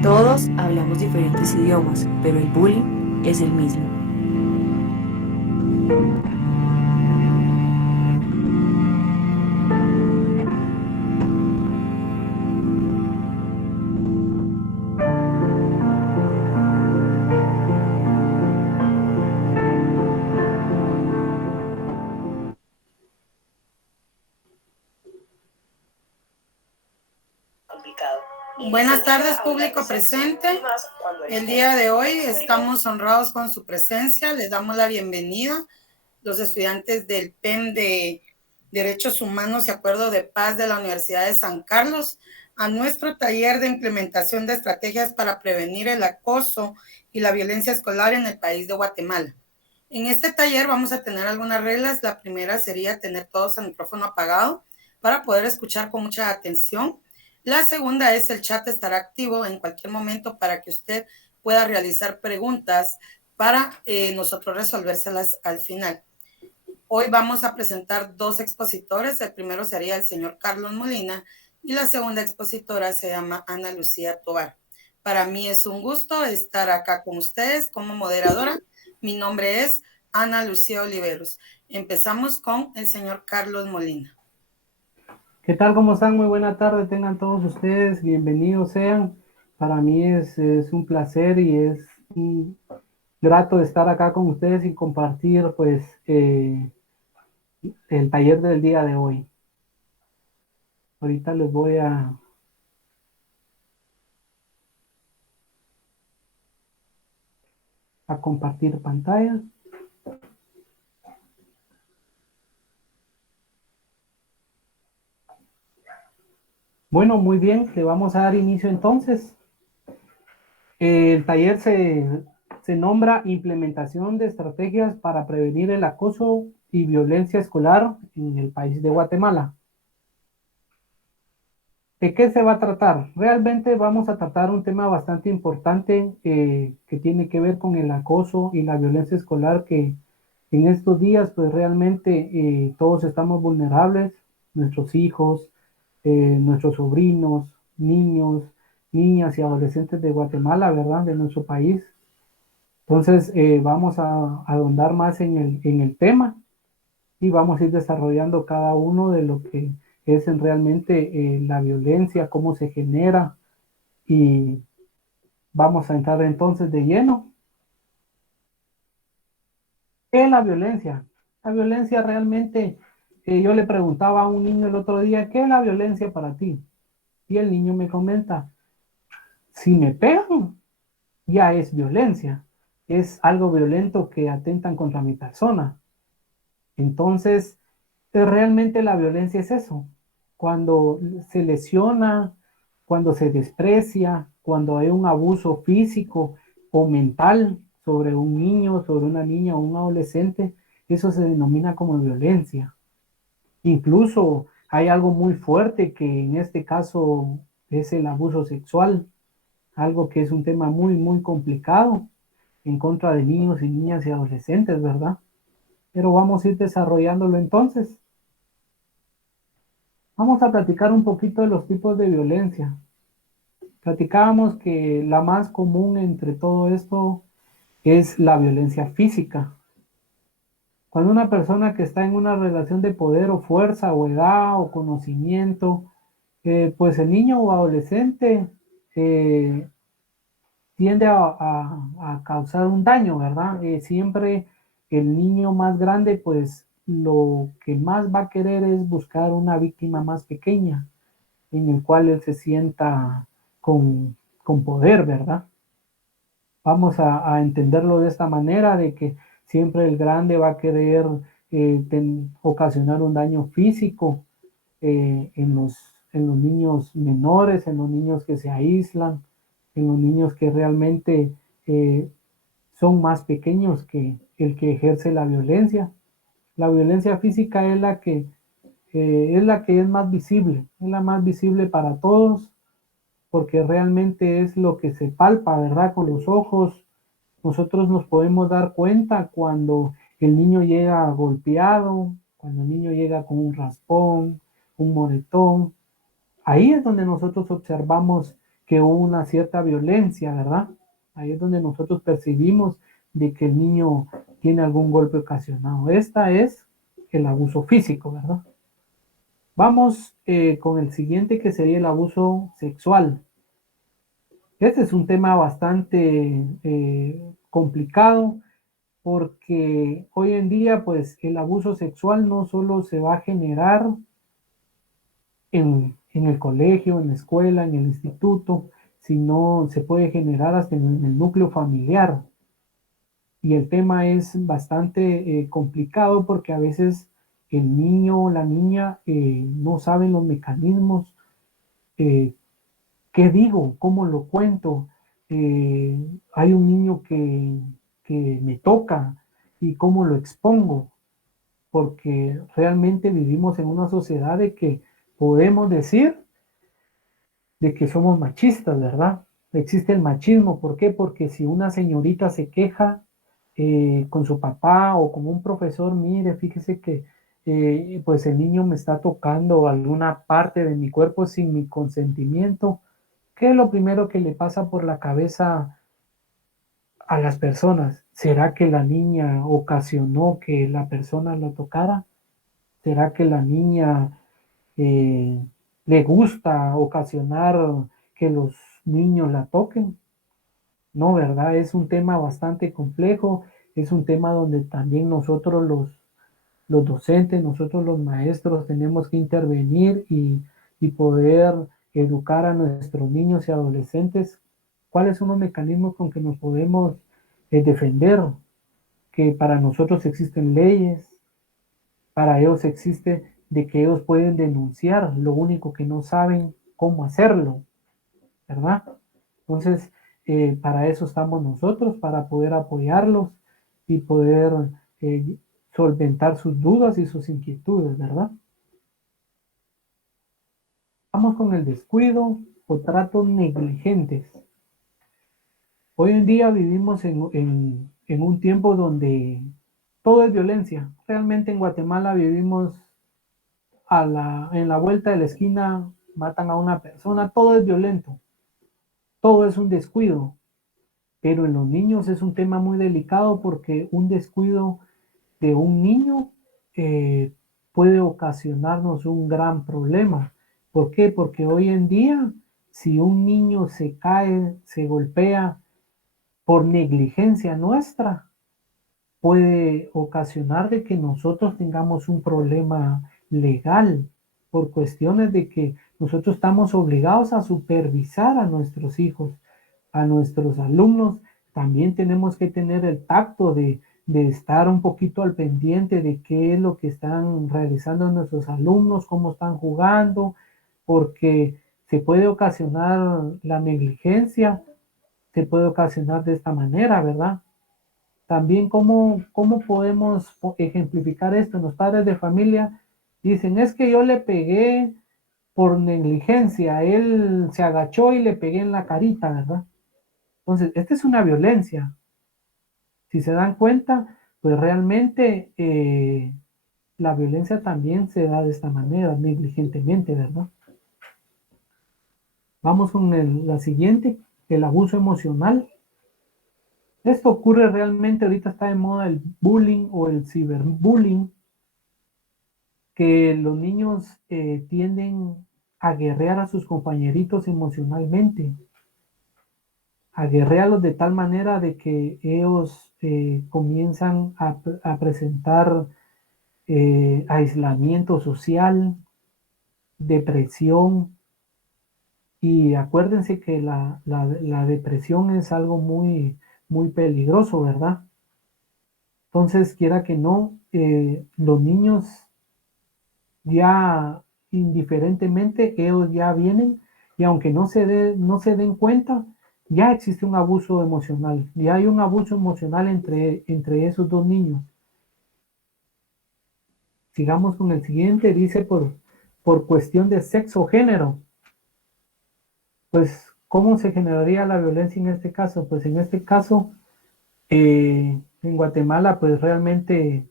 Todos hablamos diferentes idiomas, pero el bullying es el mismo. Buenas tardes, público presente. El día de hoy estamos honrados con su presencia. Les damos la bienvenida, los estudiantes del PEM de Derechos Humanos y Acuerdo de Paz de la Universidad de San Carlos, a nuestro taller de implementación de estrategias para prevenir el acoso y la violencia escolar en el país de Guatemala. En este taller vamos a tener algunas reglas. La primera sería tener todos el micrófono apagado para poder escuchar con mucha atención. La segunda es el chat estará activo en cualquier momento para que usted pueda realizar preguntas para nosotros resolvérselas al final. Hoy vamos a presentar dos expositores. El primero sería el señor Carlos Molina y la segunda expositora se llama Ana Lucía Tovar. Para mí es un gusto estar acá con ustedes como moderadora. Mi nombre es Ana Lucía Oliveros. Empezamos con el señor Carlos Molina. ¿Qué tal? ¿Cómo están? Muy buena tarde, tengan todos ustedes, bienvenidos sean. Para mí es un placer y es grato estar acá con ustedes y compartir pues el taller del día de hoy. Ahorita les voy a compartir pantalla. Bueno, muy bien, le vamos a dar inicio entonces. El taller se nombra Implementación de Estrategias para Prevenir el Acoso y Violencia Escolar en el país de Guatemala. ¿De qué se va a tratar? Realmente vamos a tratar un tema bastante importante que tiene que ver con el acoso y la violencia escolar, que en estos días pues realmente todos estamos vulnerables, nuestros hijos, nuestros sobrinos, niños, niñas y adolescentes de Guatemala, ¿verdad? De nuestro país. Entonces vamos a ahondar más en el tema. y vamos a ir desarrollando cada uno de lo que es realmente la violencia, cómo se genera, y vamos a entrar entonces de lleno. ¿Qué es la violencia? La violencia realmente, yo le preguntaba a un niño el otro día, ¿qué es la violencia para ti? Y el niño me comenta, si me pegan, ya es violencia, es algo violento que atentan contra mi persona. Entonces, realmente la violencia es eso, cuando se lesiona, cuando se desprecia, cuando hay un abuso físico o mental sobre un niño, sobre una niña o un adolescente, eso se denomina como violencia. Incluso hay algo muy fuerte que en este caso es el abuso sexual, algo que es un tema muy, muy complicado en contra de niños y niñas y adolescentes, ¿verdad? Pero vamos a ir desarrollándolo entonces. Vamos a platicar un poquito de los tipos de violencia. Platicábamos que la más común entre todo esto es la violencia física. Cuando una persona que está en una relación de poder o fuerza o edad o conocimiento, pues el niño o adolescente eh, tiende a causar un daño, ¿verdad? Siempre el niño más grande, pues lo que más va a querer es buscar una víctima más pequeña, en el cual él se sienta con poder, ¿verdad? Vamos a entenderlo de esta manera, de que siempre el grande va a querer ocasionar un daño físico en los niños menores, en los niños que se aíslan, en los niños que realmente eh, son más pequeños que el que ejerce la violencia. La violencia física es la que es más visible, es la más visible para todos, porque realmente es lo que se palpa, ¿verdad? Con los ojos. Nosotros nos podemos dar cuenta cuando el niño llega golpeado, cuando el niño llega con un raspón, un moretón. Ahí es donde nosotros observamos que hubo una cierta violencia, ¿verdad? Ahí es donde nosotros percibimos de que el niño tiene algún golpe ocasionado. Esta es el abuso físico, ¿verdad? Vamos con el siguiente, que sería el abuso sexual. Este es un tema bastante complicado, porque hoy en día pues el abuso sexual no solo se va a generar en el colegio, en la escuela, en el instituto, sino se puede generar hasta en el núcleo familiar. Y el tema es bastante complicado, porque a veces el niño o la niña no saben los mecanismos. eh, ¿Qué digo? ¿Cómo lo cuento? Hay un niño que me toca, y cómo lo expongo, porque realmente vivimos en una sociedad de que podemos decir de que somos machistas, ¿verdad? Existe el machismo. ¿Por qué? Porque si una señorita se queja con su papá o con un profesor, mire, fíjese que pues el niño me está tocando alguna parte de mi cuerpo sin mi consentimiento, ¿qué es lo primero que le pasa por la cabeza a las personas? ¿Será que la niña ocasionó que la persona lo tocara? ¿Será que la niña eh, le gusta ocasionar que los niños la toquen? No, ¿verdad? Es un tema bastante complejo, es un tema donde también nosotros los docentes, nosotros los maestros tenemos que intervenir y poder educar a nuestros niños y adolescentes cuáles son los mecanismos con que nos podemos defender, que para nosotros existen leyes, para ellos existe de que ellos pueden denunciar, lo único que no saben cómo hacerlo, ¿verdad? Entonces, para eso estamos nosotros, para poder apoyarlos y poder eh, solventar sus dudas y sus inquietudes, ¿verdad? Vamos con el descuido o tratos negligentes. Hoy en día vivimos en un tiempo donde todo es violencia. Realmente en Guatemala vivimos en la vuelta de la esquina, matan a una persona, todo es violento, todo es un descuido. Pero en los niños es un tema muy delicado, porque un descuido de un niño puede ocasionarnos un gran problema. ¿Por qué? Porque hoy en día, si un niño se cae, se golpea por negligencia nuestra, puede ocasionar de que nosotros tengamos un problema legal por cuestiones de que nosotros estamos obligados a supervisar a nuestros hijos, a nuestros alumnos. También tenemos que tener el tacto de estar un poquito al pendiente de qué es lo que están realizando nuestros alumnos, cómo están jugando, porque se puede ocasionar la negligencia, se puede ocasionar de esta manera, ¿verdad? También cómo podemos ejemplificar esto. Los padres de familia dicen, es que yo le pegué por negligencia, él se agachó y le pegué en la carita, ¿verdad? Entonces, esta es una violencia. Si se dan cuenta, pues realmente la violencia también se da de esta manera, negligentemente, ¿verdad? Vamos con la siguiente, el abuso emocional. Esto ocurre realmente, ahorita está de moda el bullying o el ciberbullying, que los niños tienden a guerrear a sus compañeritos emocionalmente, a guerrearlos de tal manera de que ellos comienzan a presentar aislamiento social, depresión, y acuérdense que la depresión es algo muy peligroso, ¿verdad? Entonces, quiera que no, los niños ya indiferentemente, ellos ya vienen y aunque no se den cuenta, ya existe un abuso emocional, ya hay un abuso emocional entre esos dos niños. Sigamos con el siguiente, dice por cuestión de sexo o género. Pues, ¿cómo se generaría la violencia en este caso? Pues en este caso, en Guatemala, pues realmente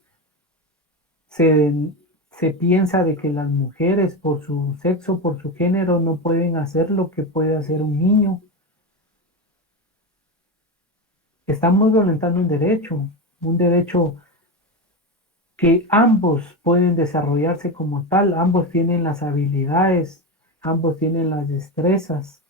se, se piensa de que las mujeres por su sexo, por su género, no pueden hacer lo que puede hacer un niño. Estamos violentando un derecho que ambos pueden desarrollarse como tal, ambos tienen las habilidades, ambos tienen las destrezas,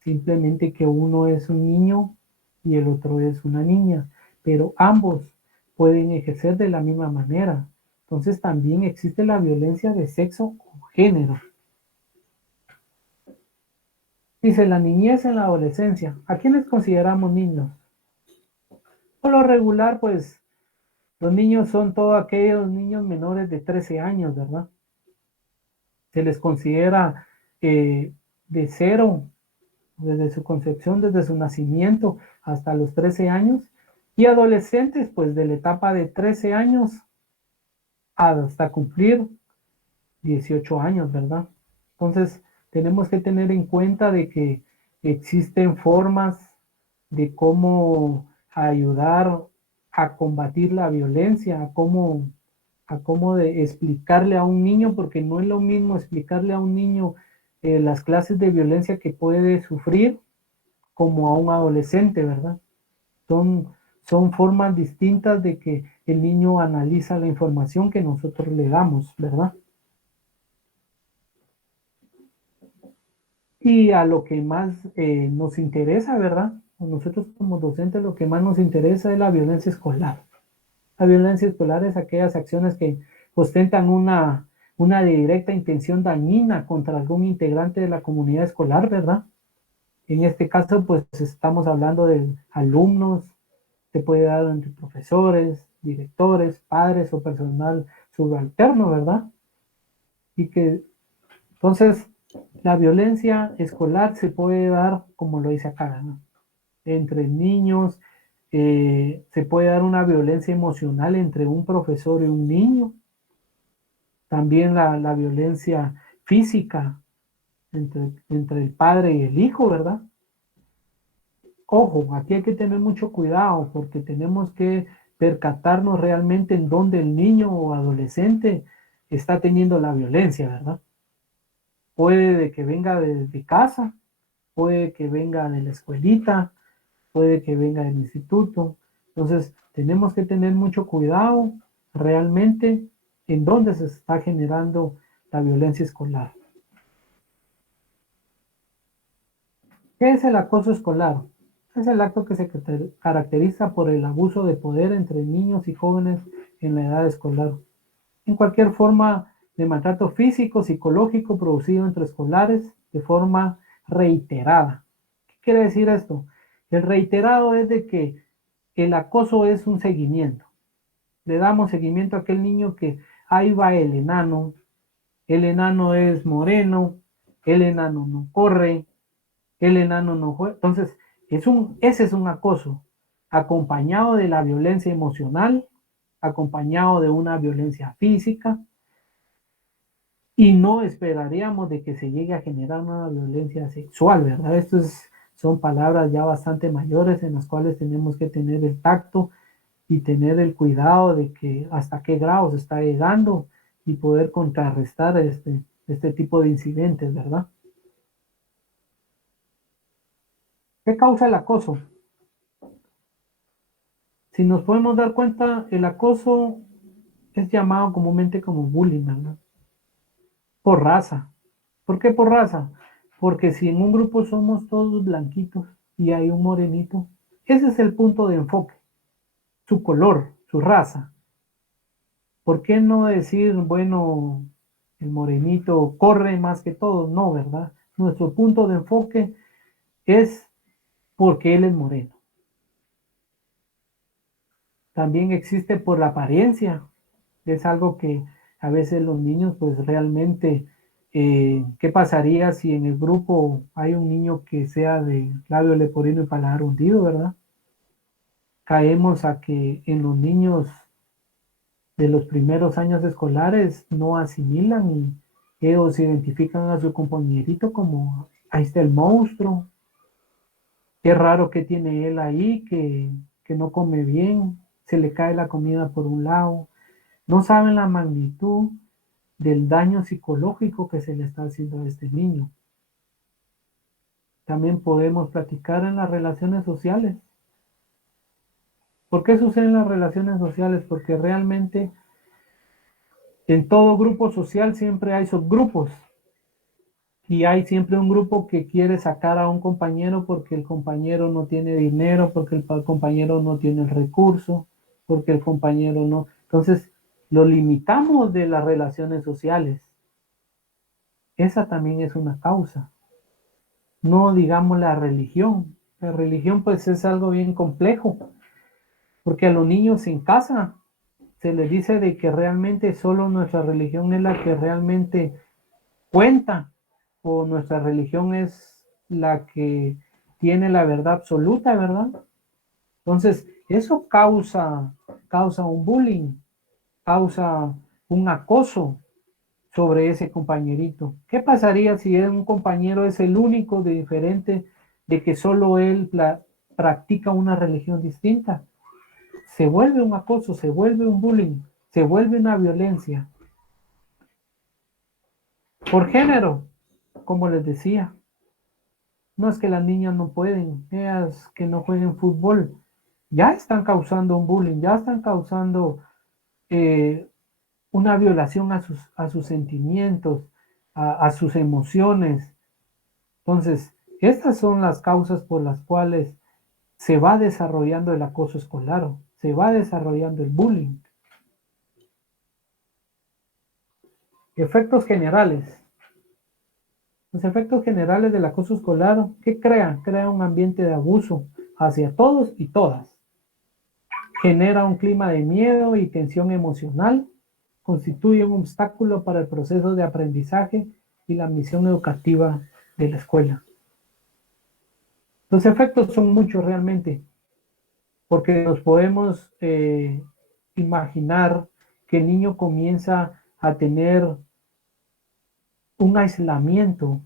simplemente que uno es un niño y el otro es una niña, pero ambos pueden ejercer de la misma manera. Entonces también existe la violencia de sexo o género. Dice la niñez en la adolescencia. ¿A quiénes consideramos niños? Por lo regular, pues los niños son todos aquellos niños menores de 13 años, ¿verdad? Se les considera de cero, desde su concepción, desde su nacimiento hasta los 13 años. Y adolescentes, pues de la etapa de 13 años hasta cumplir 18 años, ¿verdad? Entonces, tenemos que tener en cuenta de que existen formas de cómo ayudar a combatir la violencia, a cómo de explicarle a un niño, porque no es lo mismo explicarle a un niño las clases de violencia que puede sufrir como a un adolescente, ¿verdad? Son, son formas distintas de que el niño analiza la información que nosotros le damos, ¿verdad? Y a lo que más nos interesa, ¿verdad? A nosotros como docentes lo que más nos interesa es la violencia escolar. La violencia escolar es aquellas acciones que ostentan una directa intención dañina contra algún integrante de la comunidad escolar, ¿verdad? En este caso, pues estamos hablando de alumnos, se puede dar entre profesores, directores, padres o personal subalterno, ¿verdad? Y que entonces la violencia escolar se puede dar, como lo dice acá, ¿no? Entre niños, se puede dar una violencia emocional entre un profesor y un niño, también la violencia física entre el padre y el hijo, ¿verdad? Ojo, aquí hay que tener mucho cuidado porque tenemos que percatarnos realmente en dónde el niño o adolescente está teniendo la violencia, ¿verdad? Puede de que venga de casa, puede que venga de la escuelita, puede que venga del instituto. Entonces, tenemos que tener mucho cuidado realmente en dónde se está generando la violencia escolar. ¿Qué es el acoso escolar? Es el acto que se caracteriza por el abuso de poder entre niños y jóvenes en la edad escolar. En cualquier forma de maltrato físico, psicológico producido entre escolares de forma reiterada. ¿Qué quiere decir esto? El reiterado es de que el acoso es un seguimiento. Le damos seguimiento a aquel niño que ahí va el enano es moreno, el enano no corre, el enano no juega. Entonces, ese es un acoso, acompañado de la violencia emocional, acompañado de una violencia física, y no esperaríamos de que se llegue a generar una violencia sexual, ¿verdad? Son palabras ya bastante mayores en las cuales tenemos que tener el tacto y tener el cuidado de que hasta qué grado se está llegando y poder contrarrestar este tipo de incidentes, ¿verdad? ¿Qué causa el acoso? Si nos podemos dar cuenta, el acoso es llamado comúnmente como bullying, ¿verdad? Por raza. ¿Por qué por raza? Porque si en un grupo somos todos blanquitos y hay un morenito, ese es el punto de enfoque, su color, su raza. ¿Por qué no decir, bueno, el morenito corre más que todos? No, ¿verdad? Nuestro punto de enfoque es porque él es moreno. También existe por la apariencia. Es algo que a veces los niños pues realmente, ¿qué pasaría si en el grupo hay un niño que sea de labio leporino y paladar hundido, verdad? Caemos a que en los niños de los primeros años escolares no asimilan y ellos identifican a su compañerito como, ahí está el monstruo, qué raro que tiene él ahí, que no come bien, se le cae la comida por un lado, no saben la magnitud del daño psicológico que se le está haciendo a este niño. También podemos platicar en las relaciones sociales. ¿Por qué suceden las relaciones sociales? Porque realmente en todo grupo social siempre hay subgrupos y hay siempre un grupo que quiere sacar a un compañero porque el compañero no tiene dinero, porque el compañero no tiene el recurso, porque el compañero no. Entonces, lo limitamos de las relaciones sociales. Esa también es una causa. No digamos la religión. La religión pues es algo bien complejo, porque a los niños en casa se les dice de que realmente solo nuestra religión es la que realmente cuenta, o nuestra religión es la que tiene la verdad absoluta, ¿verdad? Entonces, eso causa un bullying, causa un acoso sobre ese compañerito. ¿Qué pasaría si un compañero es el único de diferente, de que solo él practica una religión distinta? Se vuelve un acoso, se vuelve un bullying, se vuelve una violencia. Por género, como les decía, no es que las niñas no pueden, ellas que no jueguen fútbol, ya están causando un bullying, ya están causando eh, una violación a sus sentimientos, a sus emociones. Entonces, estas son las causas por las cuales se va desarrollando el acoso escolar, se va desarrollando el bullying. Efectos generales. Los efectos generales del acoso escolar, ¿qué crea? Crea un ambiente de abuso hacia todos y todas. Genera un clima de miedo y tensión emocional. Constituye un obstáculo para el proceso de aprendizaje y la misión educativa de la escuela. Los efectos son muchos realmente, porque nos podemos imaginar que el niño comienza a tener un aislamiento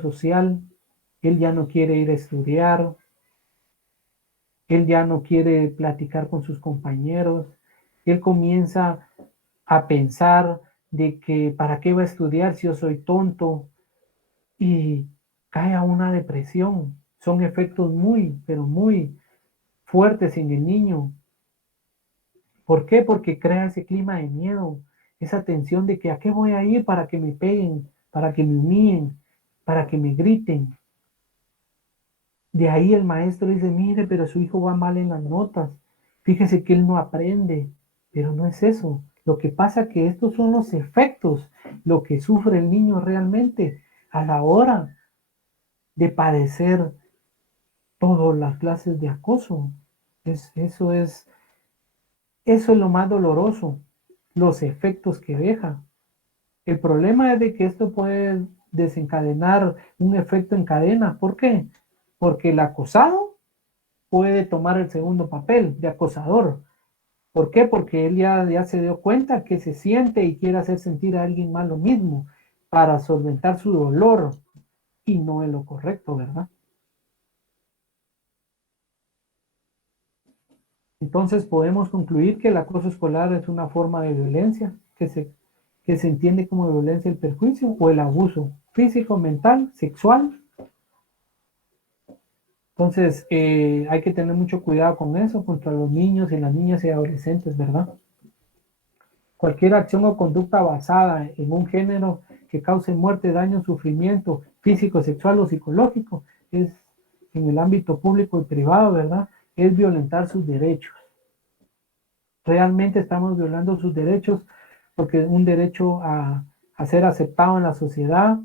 social, él ya no quiere ir a estudiar, él ya no quiere platicar con sus compañeros, él comienza a pensar de que para qué va a estudiar si yo soy tonto y cae a una depresión. Son efectos muy, pero muy fuertes en el niño. ¿Por qué? Porque crea ese clima de miedo, esa tensión de que a qué voy a ir para que me peguen, para que me humillen, para que me griten. De ahí el maestro dice, mire, pero su hijo va mal en las notas. Fíjese que él no aprende, pero no es eso. Lo que pasa es que estos son los efectos, lo que sufre el niño realmente a la hora de padecer todas las clases de acoso. Eso es lo más doloroso, los efectos que deja. El problema es de que esto puede desencadenar un efecto en cadena. ¿Por qué? Porque el acosado puede tomar el segundo papel de acosador. ¿Por qué? Porque él ya se dio cuenta que se siente y quiere hacer sentir a alguien más lo mismo para solventar su dolor y no es lo correcto, ¿verdad? Entonces podemos concluir que el acoso escolar es una forma de violencia que se entiende como violencia el perjuicio o el abuso físico, mental, sexual. Entonces hay que tener mucho cuidado con eso contra los niños y las niñas y adolescentes, ¿verdad? Cualquier acción o conducta basada en un género que cause muerte, daño, sufrimiento físico, sexual o psicológico es en el ámbito público y privado, ¿verdad? Es violentar sus derechos. Realmente estamos violando sus derechos porque un derecho a ser aceptado en la sociedad,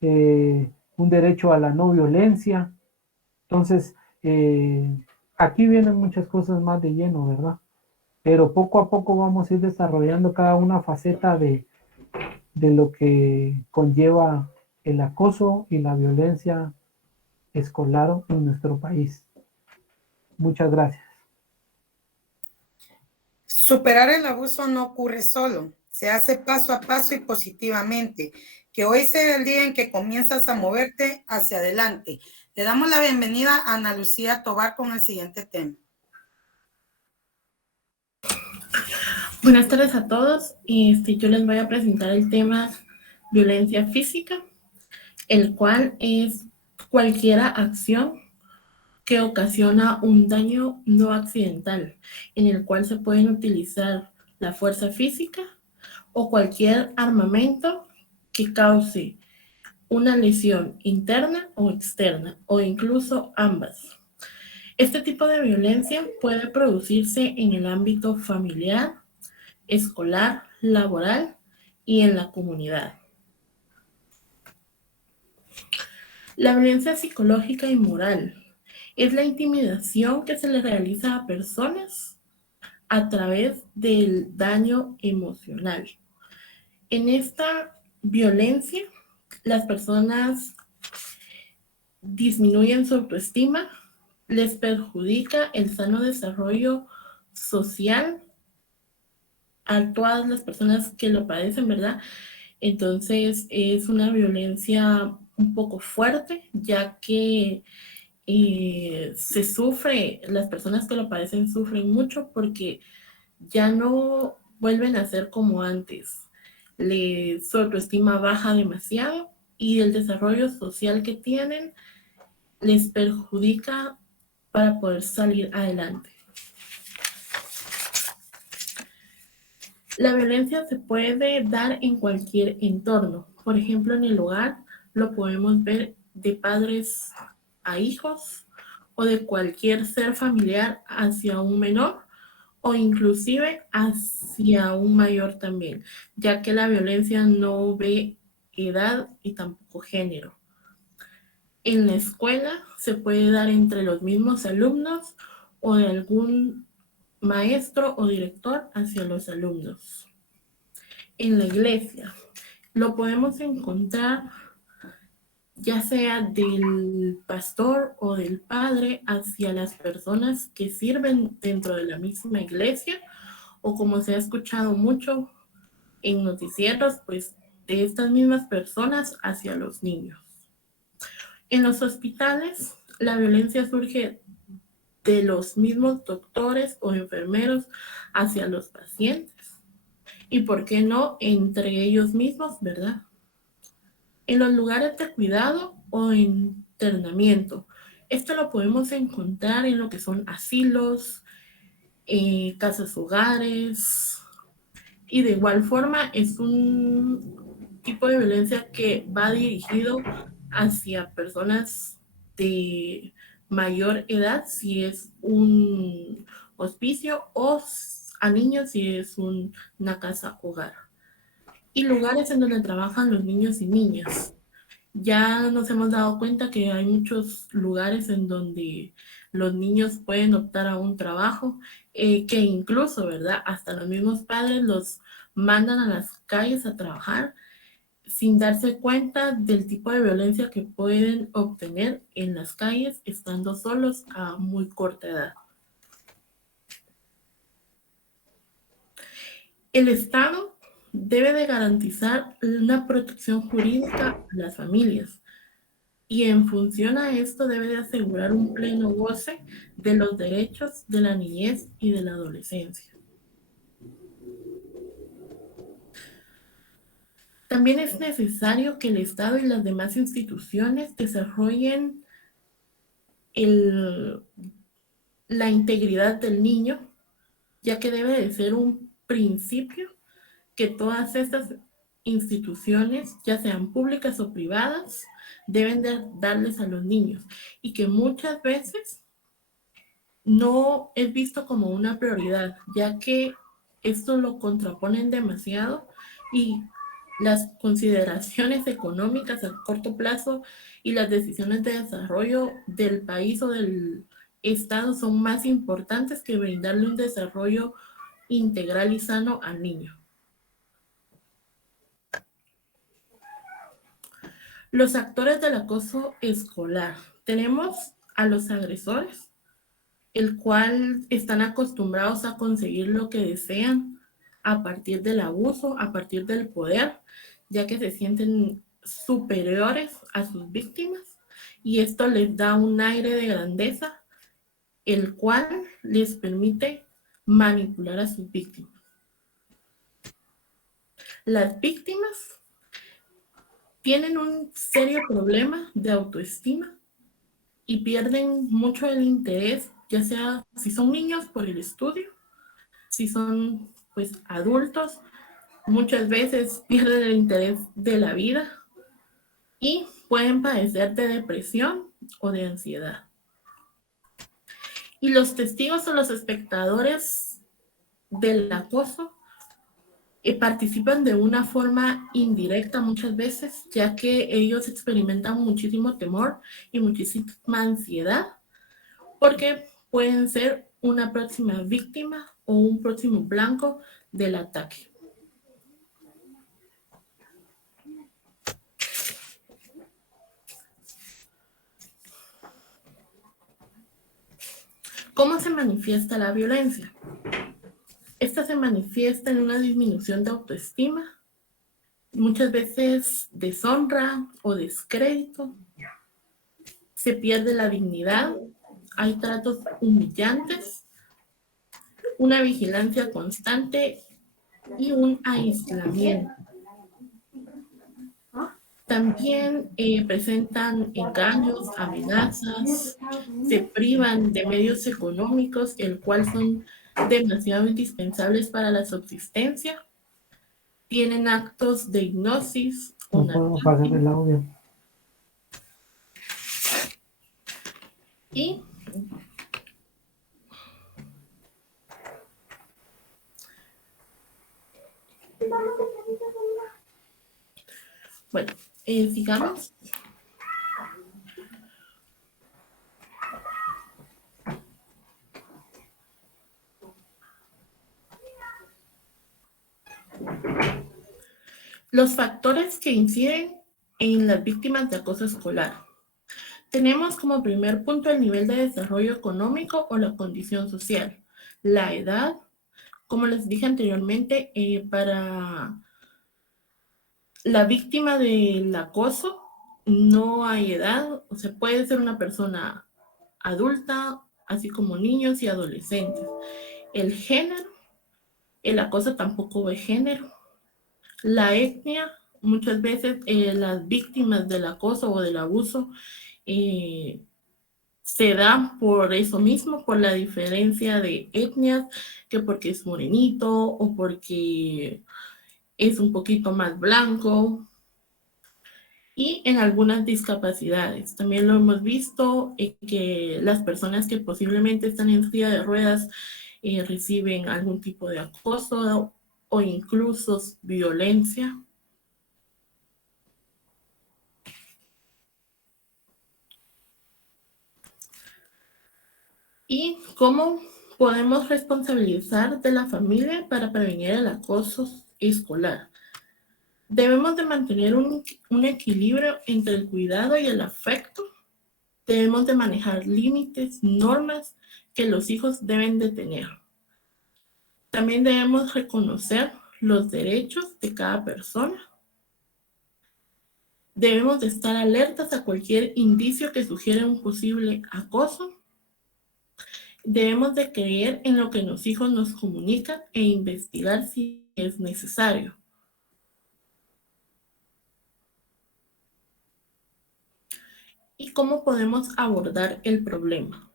un derecho a la no violencia. Entonces, aquí vienen muchas cosas más de lleno, ¿verdad? Pero poco a poco vamos a ir desarrollando cada una faceta de lo que conlleva el acoso y la violencia escolar en nuestro país. Muchas gracias. Superar el abuso no ocurre solo, se hace paso a paso y positivamente. Que hoy sea el día en que comienzas a moverte hacia adelante. Le damos la bienvenida a Ana Lucía Tobar con el siguiente tema. Buenas tardes a todos. Yo les voy a presentar el tema violencia física, el cual es cualquier acción que ocasiona un daño no accidental, en el cual se pueden utilizar la fuerza física o cualquier armamento que cause una lesión interna o externa, o incluso ambas. Este tipo de violencia puede producirse en el ámbito familiar, escolar, laboral y en la comunidad. La violencia psicológica y moral es la intimidación que se le realiza a personas a través del daño emocional. En esta violencia, las personas disminuyen su autoestima, les perjudica el sano desarrollo social a todas las personas que lo padecen, ¿verdad? Entonces es una violencia un poco fuerte, ya que se sufre, las personas que lo padecen sufren mucho porque ya no vuelven a ser como antes. Su autoestima baja demasiado y el desarrollo social que tienen les perjudica para poder salir adelante. La violencia se puede dar en cualquier entorno. Por ejemplo, en el hogar lo podemos ver de padres a hijos o de cualquier ser familiar hacia un menor o inclusive hacia un mayor también, ya que la violencia no ve edad y tampoco género. En la escuela se puede dar entre los mismos alumnos o de algún maestro o director hacia los alumnos. En la iglesia lo podemos encontrar ya sea del pastor o del padre hacia las personas que sirven dentro de la misma iglesia, o como se ha escuchado mucho en noticieros, pues de estas mismas personas hacia los niños. En los hospitales, la violencia surge de los mismos doctores o enfermeros hacia los pacientes. Y por qué no entre ellos mismos, ¿verdad? En los lugares de cuidado o internamiento. Esto lo podemos encontrar en lo que son asilos, casas hogares, y de igual forma es un tipo de violencia que va dirigido hacia personas de mayor edad si es un hospicio o a niños si es una casa hogar. Y lugares en donde trabajan los niños y niñas. Ya nos hemos dado cuenta que hay muchos lugares en donde los niños pueden optar a un trabajo, que incluso, ¿verdad? Hasta los mismos padres los mandan a las calles a trabajar sin darse cuenta del tipo de violencia que pueden obtener en las calles estando solos a muy corta edad. El Estado debe de garantizar una protección jurídica a las familias y en función a esto debe de asegurar un pleno goce de los derechos de la niñez y de la adolescencia. También es necesario que el Estado y las demás instituciones desarrollen la integridad del niño, ya que debe de ser un principio que todas estas instituciones, ya sean públicas o privadas, deben de darles a los niños y que muchas veces no es visto como una prioridad, ya que esto lo contraponen demasiado y las consideraciones económicas a corto plazo y las decisiones de desarrollo del país o del estado son más importantes que brindarle un desarrollo integral y sano al niño. Los actores del acoso escolar. Tenemos a los agresores, el cual están acostumbrados a conseguir lo que desean a partir del abuso, a partir del poder, ya que se sienten superiores a sus víctimas y esto les da un aire de grandeza, el cual les permite manipular a sus víctimas. Las víctimas tienen un serio problema de autoestima y pierden mucho el interés, ya sea si son niños por el estudio, si son pues adultos, muchas veces pierden el interés de la vida y pueden padecer de depresión o de ansiedad. Y los testigos o los espectadores del acoso participan de una forma indirecta muchas veces, ya que ellos experimentan muchísimo temor y muchísima ansiedad, porque pueden ser una próxima víctima o un próximo blanco del ataque. ¿Cómo se manifiesta la violencia? Esta se manifiesta en una disminución de autoestima, muchas veces deshonra o descrédito, se pierde la dignidad, hay tratos humillantes, una vigilancia constante y un aislamiento. También presentan engaños, amenazas, se privan de medios económicos, el cual son demasiado indispensables para la subsistencia. Tienen actos de hipnosis. No puedo pasar el audio. Y bueno, sigamos. Los factores que inciden en las víctimas de acoso escolar. Tenemos como primer punto el nivel de desarrollo económico o la condición social, la edad. Como les dije anteriormente, para la víctima del acoso no hay edad, o sea, puede ser una persona adulta, así como niños y adolescentes. El género, el acoso tampoco ve género. La etnia, muchas veces las víctimas del acoso o del abuso se da por eso mismo, por la diferencia de etnias, que porque es morenito o porque es un poquito más blanco, y en algunas discapacidades. También lo hemos visto que las personas que posiblemente están en silla de ruedas reciben algún tipo de acoso o incluso violencia. ¿Y cómo podemos responsabilizar de la familia para prevenir el acoso escolar? Debemos de mantener un equilibrio entre el cuidado y el afecto. Debemos de manejar límites, normas que los hijos deben de tener. También debemos reconocer los derechos de cada persona. Debemos de estar alertas a cualquier indicio que sugiera un posible acoso. Debemos de creer en lo que los hijos nos comunican e investigar si es necesario. ¿Y cómo podemos abordar el problema?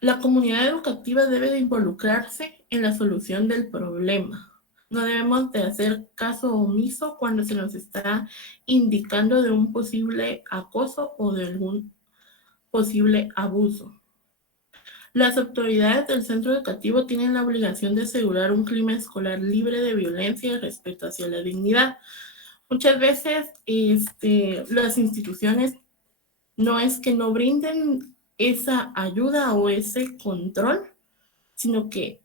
La comunidad educativa debe de involucrarse en la solución del problema. No debemos de hacer caso omiso cuando se nos está indicando de un posible acoso o de algún posible abuso. Las autoridades del centro educativo tienen la obligación de asegurar un clima escolar libre de violencia y respeto hacia la dignidad. Muchas veces las instituciones no es que no brinden esa ayuda o ese control, sino que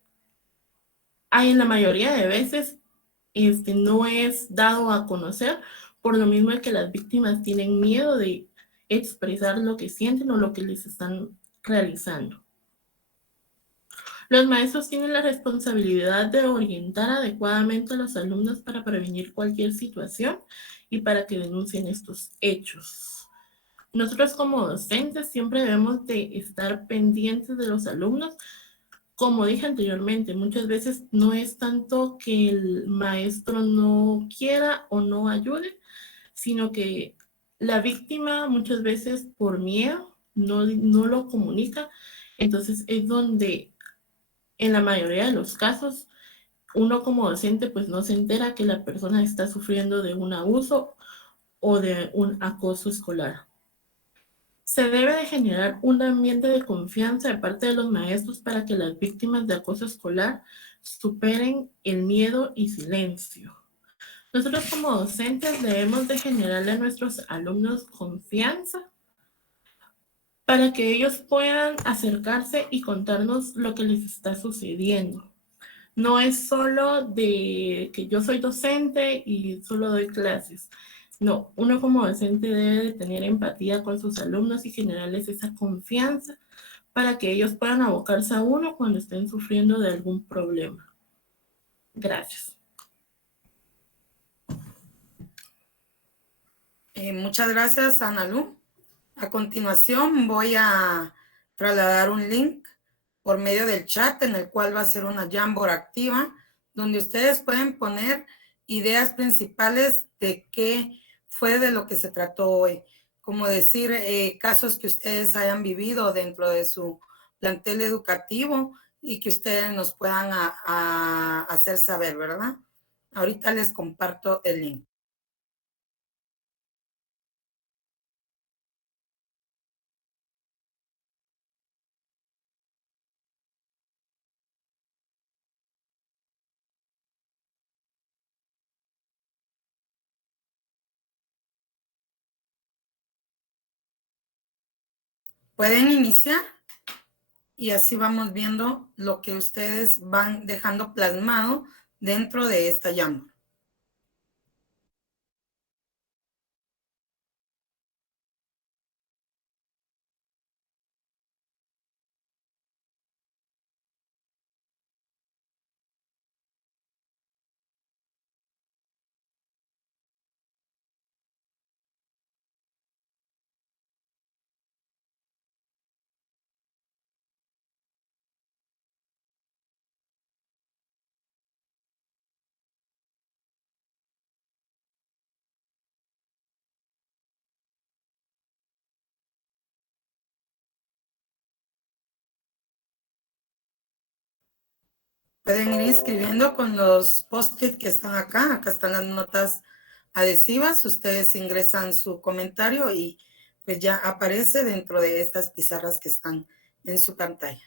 hay en la mayoría de veces no es dado a conocer, por lo mismo es que las víctimas tienen miedo de expresar lo que sienten o lo que les están realizando. Los maestros tienen la responsabilidad de orientar adecuadamente a los alumnos para prevenir cualquier situación y para que denuncien estos hechos. Nosotros como docentes siempre debemos de estar pendientes de los alumnos. Como dije anteriormente, muchas veces no es tanto que el maestro no quiera o no ayude, sino que la víctima muchas veces por miedo no lo comunica. Entonces es donde en la mayoría de los casos uno como docente pues no se entera que la persona está sufriendo de un abuso o de un acoso escolar. Se debe de generar un ambiente de confianza de parte de los maestros para que las víctimas de acoso escolar superen el miedo y silencio. Nosotros como docentes debemos de generarle a nuestros alumnos confianza para que ellos puedan acercarse y contarnos lo que les está sucediendo. No es solo de que yo soy docente y solo doy clases. No, uno como docente debe de tener empatía con sus alumnos y generarles esa confianza para que ellos puedan abocarse a uno cuando estén sufriendo de algún problema. Gracias. Muchas gracias, Ana Lu. A continuación voy a trasladar un link por medio del chat en el cual va a ser una Jamboard activa, donde ustedes pueden poner ideas principales de qué fue de lo que se trató hoy. Como decir, casos que ustedes hayan vivido dentro de su plantel educativo y que ustedes nos puedan hacer saber, ¿verdad? Ahorita les comparto el link. Pueden iniciar y así vamos viendo lo que ustedes van dejando plasmado dentro de esta llama. Pueden ir escribiendo con los post-it que están acá. Acá están las notas adhesivas. Ustedes ingresan su comentario y pues ya aparece dentro de estas pizarras que están en su pantalla.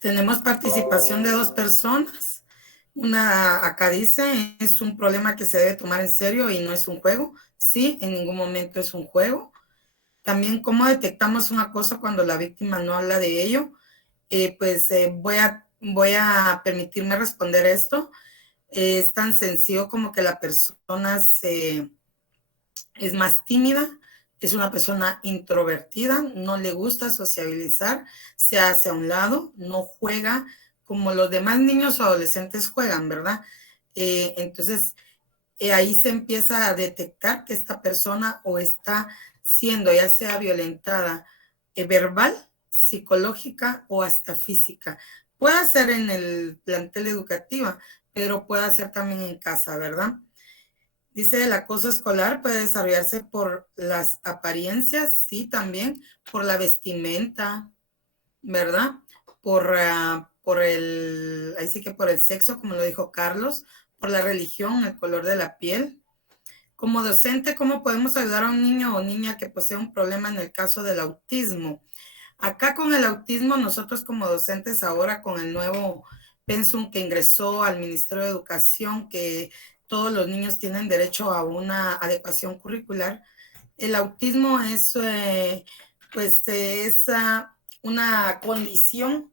Tenemos participación de 2 personas. Una acá dice, es un problema que se debe tomar en serio y no es un juego. Sí, en ningún momento es un juego. También, ¿cómo detectamos una cosa cuando la víctima no habla de ello? Voy a permitirme responder esto. Es tan sencillo como que la persona es más tímida, es una persona introvertida, no le gusta sociabilizar, se hace a un lado, no juega como los demás niños o adolescentes juegan, ¿verdad? Entonces, ahí se empieza a detectar que esta persona o está siendo ya sea violentada verbal, psicológica o hasta física. Puede ser en el plantel educativo, pero puede ser también en casa, ¿verdad? Dice, el acoso escolar puede desarrollarse por las apariencias, sí, también, por la vestimenta, ¿verdad? Ahí sí que por el sexo, como lo dijo Carlos, por la religión, el color de la piel. Como docente, ¿cómo podemos ayudar a un niño o niña que posee un problema en el caso del autismo? Acá con el autismo, nosotros como docentes ahora con el nuevo pensum que ingresó al Ministerio de Educación, que todos los niños tienen derecho a una adecuación curricular, el autismo es una condición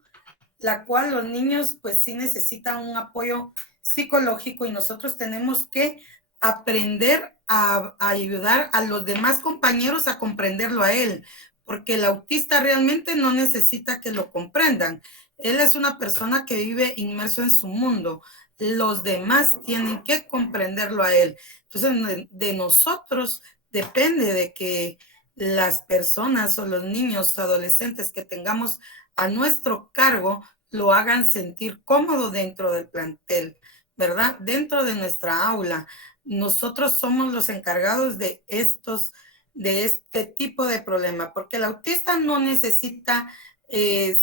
la cual los niños pues sí necesitan un apoyo psicológico y nosotros tenemos que aprender a ayudar a los demás compañeros a comprenderlo a él, porque el autista realmente no necesita que lo comprendan. Él es una persona que vive inmerso en su mundo. Los demás tienen que comprenderlo a él. Entonces, de nosotros depende de que las personas o los niños, adolescentes que tengamos a nuestro cargo lo hagan sentir cómodo dentro del plantel, ¿verdad? Dentro de nuestra aula. Nosotros somos los encargados de este tipo de problema, porque el autista no necesita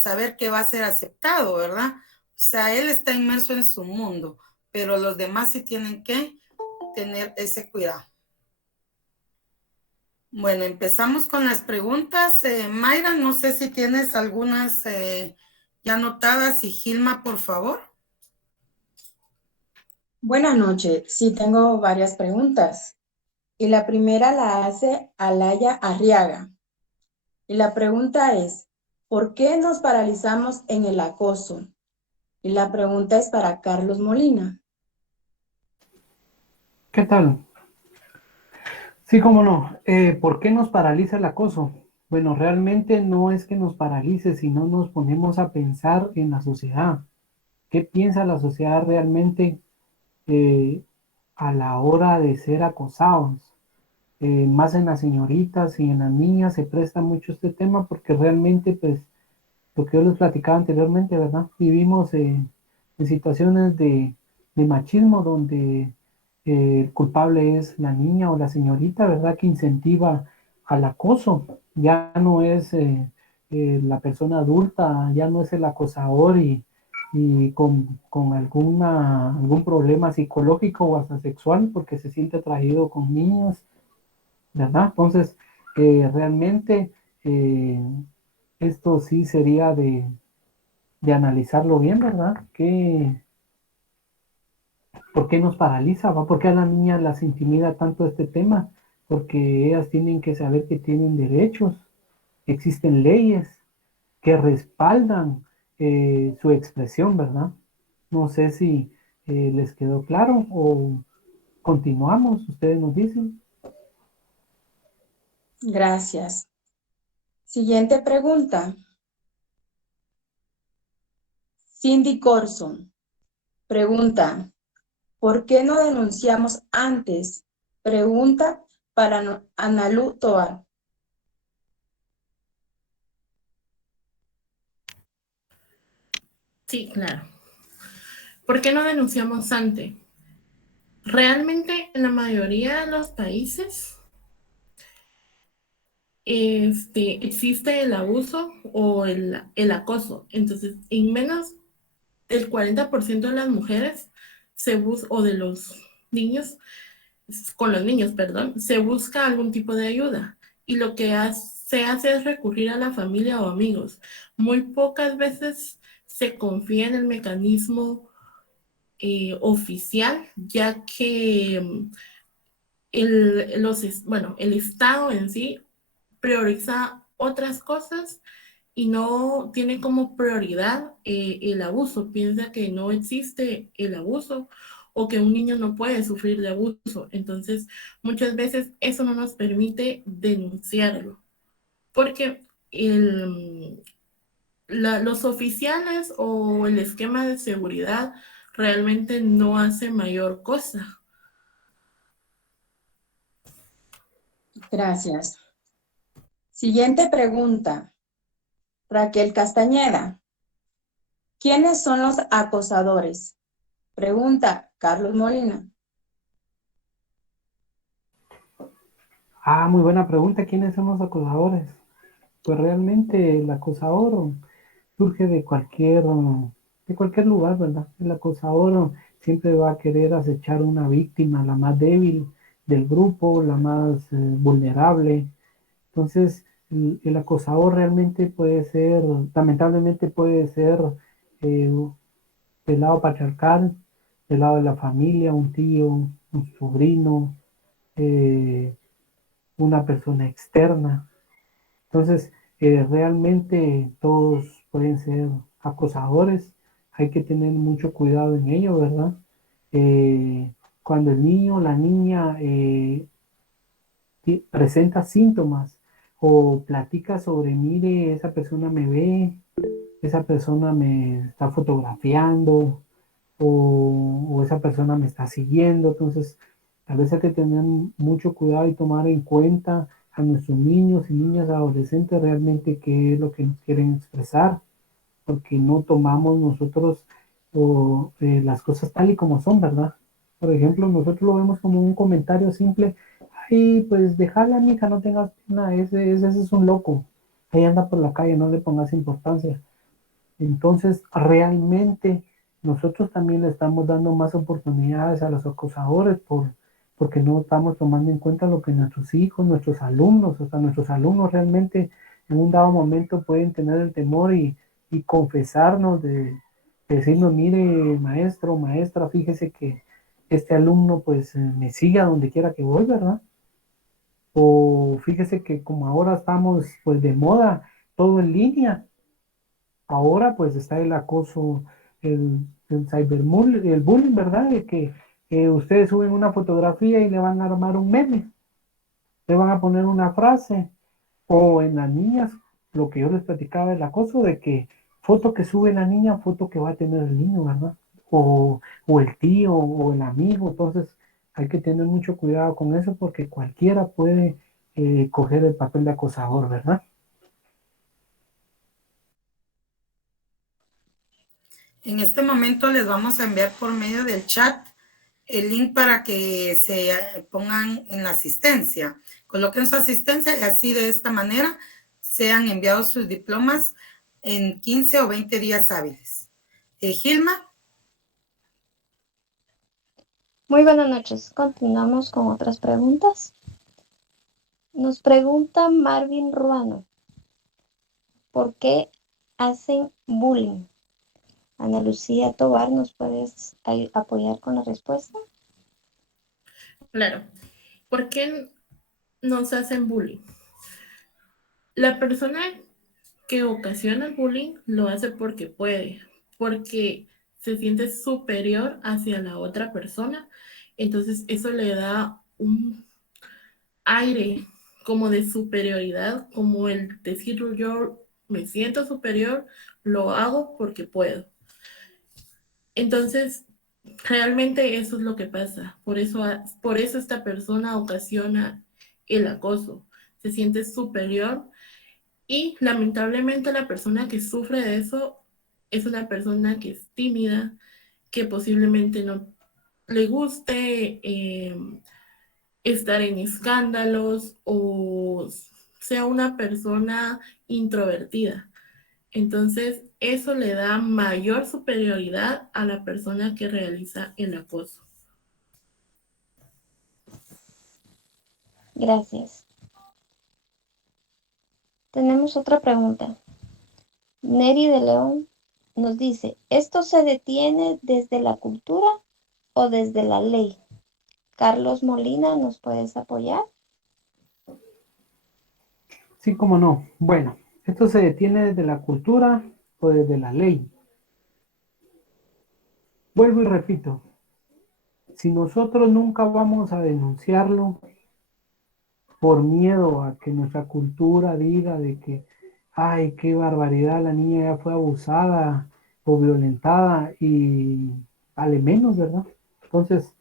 saber que va a ser aceptado, ¿verdad? O sea, él está inmerso en su mundo, pero los demás sí tienen que tener ese cuidado. Bueno, empezamos con las preguntas. Mayra, no sé si tienes algunas ya anotadas y Gilma, por favor. Buenas noches. Sí, tengo varias preguntas. Y la primera la hace Alaya Arriaga. Y la pregunta es, ¿por qué nos paralizamos en el acoso? Y la pregunta es para Carlos Molina. ¿Qué tal? Sí, cómo no. ¿Por qué nos paraliza el acoso? Bueno, realmente no es que nos paralice, sino nos ponemos a pensar en la sociedad. ¿Qué piensa la sociedad realmente eh, a la hora de ser acosados? Más en las señoritas y en las niñas se presta mucho este tema porque realmente, pues, lo que yo les platicaba anteriormente, ¿verdad? Vivimos en situaciones de machismo donde el culpable es la niña o la señorita, ¿verdad? Que incentiva al acoso. Ya no es la persona adulta, ya no es el acosador y con algún problema psicológico o hasta sexual porque se siente atraído con niños, ¿verdad? Entonces, realmente eh, esto sí sería de analizarlo bien, ¿verdad? ¿Por qué nos paraliza? ¿Va? ¿Por qué a las niñas las intimida tanto este tema? Porque ellas tienen que saber que tienen derechos, existen leyes que respaldan su expresión, ¿verdad? No sé si les quedó claro o continuamos, ustedes nos dicen. Gracias. Siguiente pregunta. Cindy Corson pregunta, ¿por qué no denunciamos antes? Pregunta para Analu Toa. Sí, claro. ¿Por qué no denunciamos antes? Realmente en la mayoría de los países existe el abuso o el acoso. Entonces, en menos del 40% de las mujeres o de los niños, con los niños, perdón, se busca algún tipo de ayuda. Y lo que se hace es recurrir a la familia o amigos. Muy pocas veces se confía en el mecanismo oficial, ya que el Estado en sí prioriza otras cosas y no tiene como prioridad el abuso. Piensa que no existe el abuso o que un niño no puede sufrir de abuso. Entonces, muchas veces eso no nos permite denunciarlo, porque los oficiales o el esquema de seguridad realmente no hace mayor cosa. Gracias. Siguiente pregunta. Raquel Castañeda. ¿Quiénes son los acosadores? Pregunta Carlos Molina. Muy buena pregunta. ¿Quiénes son los acosadores? Pues realmente el acosador surge de cualquier lugar, ¿verdad? El acosador siempre va a querer acechar una víctima, la más débil del grupo, la más vulnerable. Entonces, el acosador realmente puede ser, lamentablemente puede ser eh, del lado patriarcal, del lado de la familia, un tío, un sobrino, eh, una persona externa. Entonces, realmente todos pueden ser acosadores, hay que tener mucho cuidado en ello, ¿verdad? Cuando el niño o la niña presenta síntomas o platica sobre, mire, esa persona me ve, esa persona me está fotografiando o esa persona me está siguiendo. Entonces, tal vez hay que tener mucho cuidado y tomar en cuenta a nuestros niños y niñas adolescentes realmente qué es lo que nos quieren expresar, porque no tomamos nosotros las cosas tal y como son, ¿verdad? Por ejemplo, nosotros lo vemos como un comentario simple, ay, pues déjala, mija, no tengas pena, ese es un loco, ahí anda por la calle, no le pongas importancia. Entonces, realmente nosotros también le estamos dando más oportunidades a los acosadores porque no estamos tomando en cuenta lo que nuestros hijos, nuestros alumnos, hasta nuestros alumnos realmente en un dado momento pueden tener el temor y confesarnos de decirnos, mire, maestro, maestra, fíjese que este alumno pues me sigue a donde quiera que voy, ¿verdad? O fíjese que como ahora estamos pues de moda, todo en línea, ahora pues está el acoso, el cyberbullying, el bullying, ¿verdad? De que ustedes suben una fotografía y le van a armar un meme, le van a poner una frase, o en las niñas, lo que yo les platicaba del acoso, de que foto que sube la niña, foto que va a tener el niño, ¿verdad? O el tío o el amigo, entonces hay que tener mucho cuidado con eso porque cualquiera puede coger el papel de acosador, ¿verdad? En este momento les vamos a enviar por medio del chat el link para que se pongan en la asistencia. Coloquen su asistencia y así de esta manera sean enviados sus diplomas en 15 o 20 días hábiles. Gilma. Muy buenas noches. Continuamos con otras preguntas. Nos pregunta Marvin Ruano, ¿por qué hacen bullying? Ana Lucía Tobar, ¿nos puedes apoyar con la respuesta? Claro. ¿Por qué nos hacen bullying? La persona que ocasiona el bullying lo hace porque puede, porque se siente superior hacia la otra persona. Entonces eso le da un aire como de superioridad, como el decir yo me siento superior, lo hago porque puedo. Entonces, realmente eso es lo que pasa. Por eso esta persona ocasiona el acoso. Se siente superior y lamentablemente la persona que sufre de eso es una persona que es tímida, que posiblemente no le guste estar en escándalos o sea una persona introvertida. Entonces, eso le da mayor superioridad a la persona que realiza el acoso. Gracias. Tenemos otra pregunta. Neri de León nos dice, ¿esto se detiene desde la cultura o desde la ley? Carlos Molina, ¿nos puedes apoyar? Sí, cómo no. Bueno, esto se detiene desde la cultura o desde la ley. Vuelvo y repito, si nosotros nunca vamos a denunciarlo por miedo a que nuestra cultura diga de que, ay, qué barbaridad, la niña ya fue abusada o violentada y vale menos, ¿verdad? Entonces,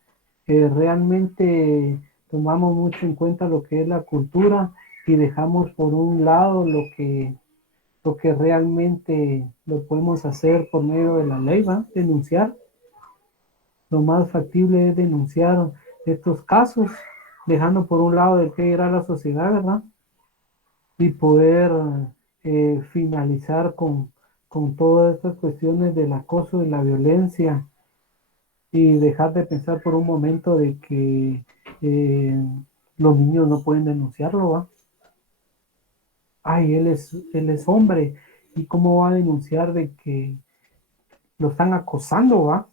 realmente tomamos mucho en cuenta lo que es la cultura y dejamos por un lado lo que realmente lo podemos hacer por medio de la ley, ¿va? Denunciar. Lo más factible es denunciar estos casos, dejando por un lado de qué irá la sociedad, ¿verdad? Y poder finalizar con todas estas cuestiones del acoso y la violencia y dejar de pensar por un momento de que los niños no pueden denunciarlo, ¿va? Ay, él es hombre, ¿y cómo va a denunciar de que lo están acosando, va?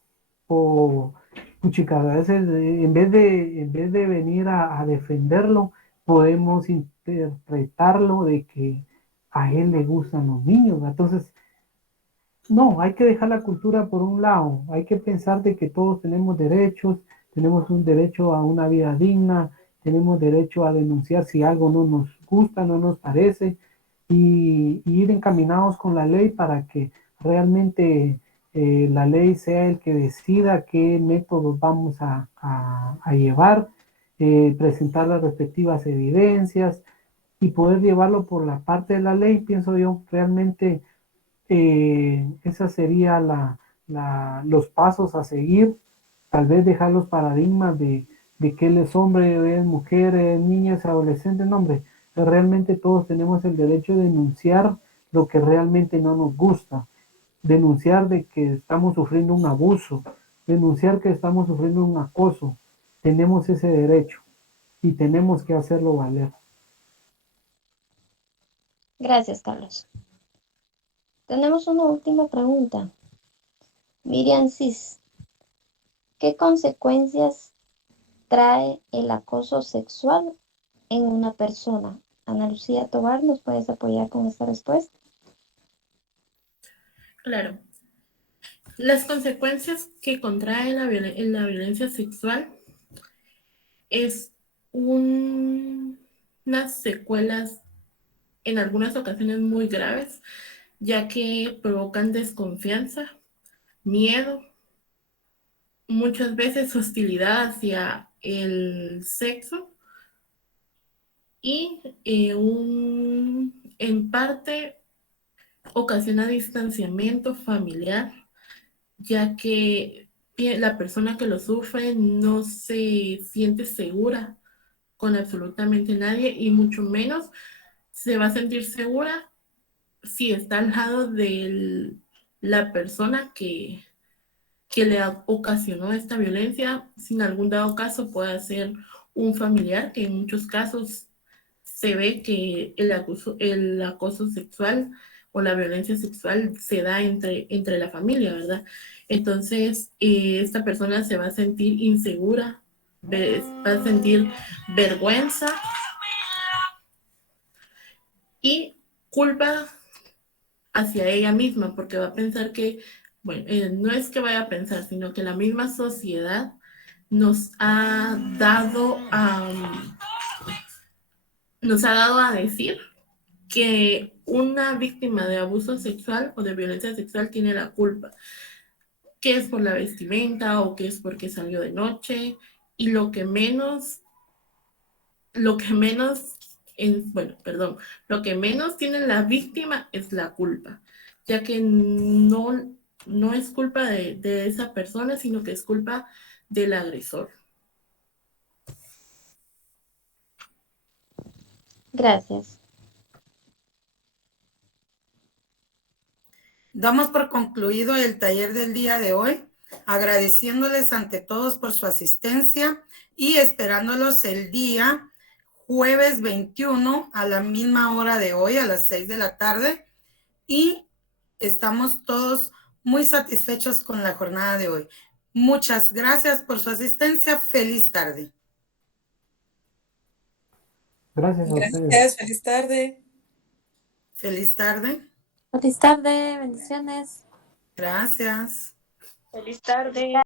O, puchica, a veces en vez de venir a defenderlo, podemos interpretarlo de que a él le gustan los niños, ¿va? Entonces, no, hay que dejar la cultura por un lado, hay que pensar de que todos tenemos derechos, tenemos un derecho a una vida digna, tenemos derecho a denunciar si algo no nos gusta, no nos parece, y ir encaminados con la ley para que realmente la ley sea el que decida qué métodos vamos a llevar, presentar las respectivas evidencias y poder llevarlo por la parte de la ley, pienso yo, realmente esa sería los pasos a seguir, tal vez dejar los paradigmas de que él es hombre, él es mujer, es niña, es adolescente, no hombre, realmente todos tenemos el derecho de denunciar lo que realmente no nos gusta, denunciar de que estamos sufriendo un abuso, denunciar que estamos sufriendo un acoso, tenemos ese derecho y tenemos que hacerlo valer. Gracias, Carlos. Tenemos una última pregunta. Miriam Cis, ¿qué consecuencias trae el acoso sexual en una persona? Ana Lucía Tobar, ¿nos puedes apoyar con esta respuesta? Claro. Las consecuencias que contrae la violencia sexual es unas secuelas en algunas ocasiones muy graves, ya que provocan desconfianza, miedo, muchas veces hostilidad hacia el sexo y en parte ocasiona distanciamiento familiar, ya que la persona que lo sufre no se siente segura con absolutamente nadie y mucho menos se va a sentir segura si está al lado de la persona que le ocasionó esta violencia. Si en algún dado caso puede ser un familiar, que en muchos casos se ve que el acoso sexual o la violencia sexual se da entre la familia, ¿verdad? Entonces, esta persona se va a sentir insegura, va a sentir vergüenza y culpa hacia ella misma, porque va a pensar que, bueno, no es que vaya a pensar, sino que la misma sociedad nos ha dado a decir que una víctima de abuso sexual o de violencia sexual tiene la culpa, que es por la vestimenta o que es porque salió de noche, y lo que menos tiene la víctima es la culpa, ya que no es culpa de esa persona, sino que es culpa del agresor. Gracias. Damos por concluido el taller del día de hoy, agradeciéndoles ante todos por su asistencia y esperándolos el día jueves 21 a la misma hora de hoy, a las 6 de la tarde. Y estamos todos muy satisfechos con la jornada de hoy. Muchas gracias por su asistencia. Feliz tarde. Gracias a ustedes. Gracias, feliz tarde. Feliz tarde. Feliz tarde, bendiciones. Gracias. Feliz tarde.